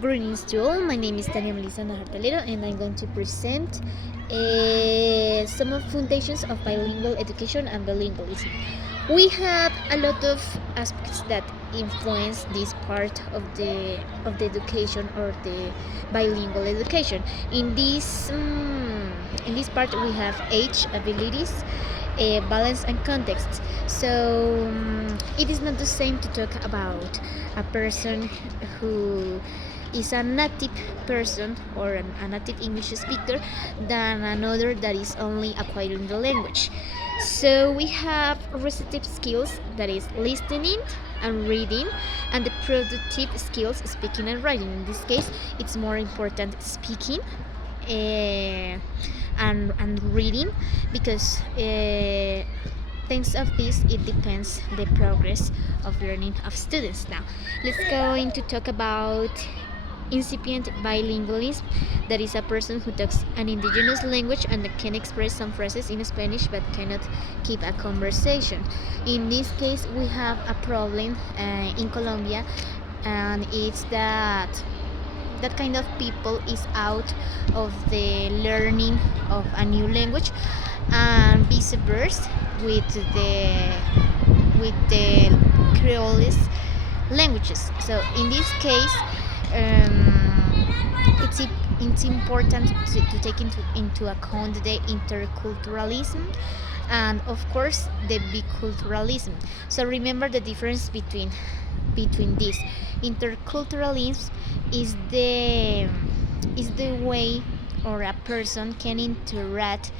Greetings to all. My name is Tania Melissa Najartalero, and I'm going to present some of foundations of bilingual education and bilingualism. We have a lot of aspects that influence this part of the education or the bilingual education. In this part, we have age, abilities, balance, and context. So it is not the same to talk about a person who is a native person or a native English speaker than another that is only acquiring the language. So we have receptive skills, that is listening and reading, and the productive skills, speaking and writing. In this case, it's more important speaking and reading, because thanks of this it depends the progress of learning of students. Now let's go into talk about incipient bilingualism, that is a person who talks an indigenous language and can express some phrases in Spanish but cannot keep a conversation. In this case, we have a problem in Colombia, and it's that kind of people is out of the learning of a new language, and vice versa with the Creole languages. So in this case, it's it's important to take into account the interculturalism and of course the biculturalism. So remember the difference between this. Interculturalism is the way or a person can interact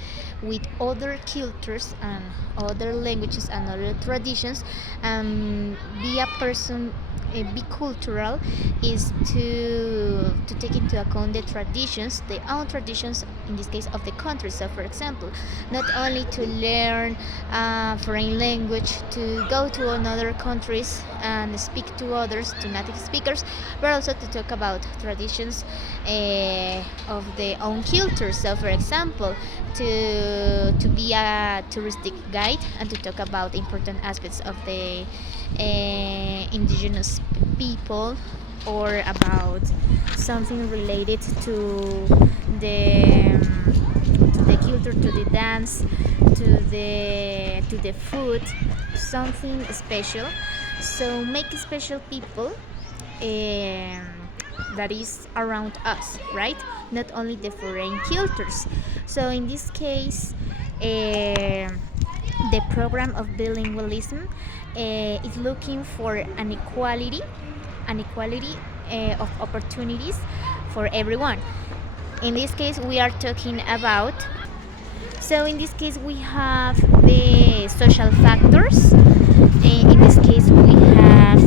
with other cultures and other languages and other traditions, and be a person bicultural is to take into account the traditions, the own traditions, in this case of the country. So for example, not only to learn foreign language, to go to another countries and speak to others, to native speakers, but also to talk about traditions of the own culture. So for example, to be a touristic guide and to talk about important aspects of the indigenous people, or about something related to the culture, to the dance, to the food, something special. So make special people that is around us, right? Not only the foreign cultures. So in this case, the program of bilingualism is looking for an equality of opportunities for everyone. In this case, we are talking about. So in this case, we have the social factors. In this case, we have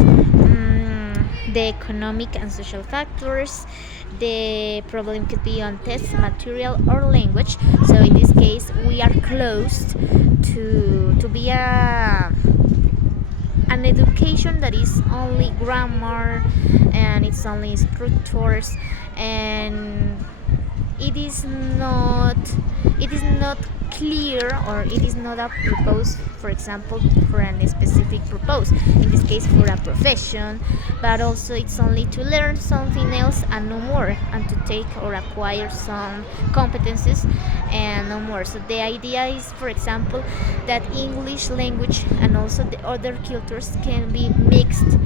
the economic and social factors. The problem could be on test material or language. So in this case, we are close to be an education that is only grammar and it's only structures, and it is not clear, or it is not a purpose, for example, for a specific purpose, in this case for a profession, but also it's only to learn something else and no more, and to take or acquire some competences and no more. So the idea is, for example, that English language and also the other cultures can be mixed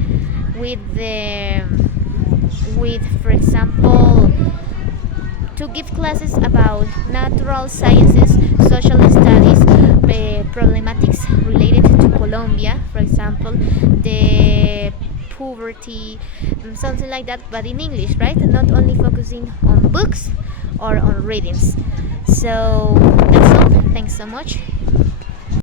with, for example, to give classes about natural sciences, social studies, problematics related to Colombia, for example, the poverty, something like that, but in English, right? Not only focusing on books or on readings. So that's all. Thanks so much.